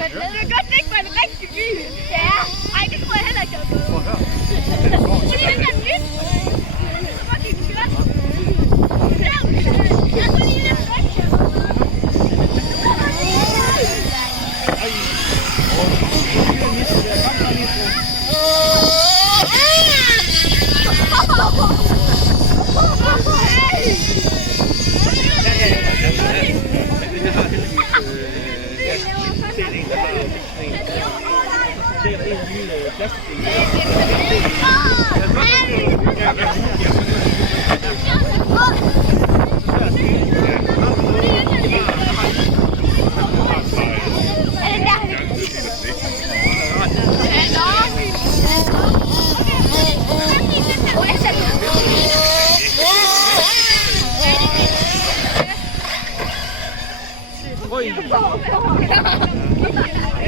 Det er godt, det ikke var en rigtig by. Ja. Ej, det tror jeg heller ikke, jeg var gået. Fordi det er nyt. Så var det godt. Jeg tror lige lidt rigtig.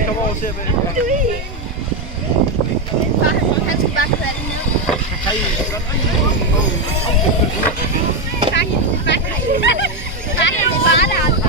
Kom over og se, hvad det er. Han skal bare køre det ned. Bare det er bare der.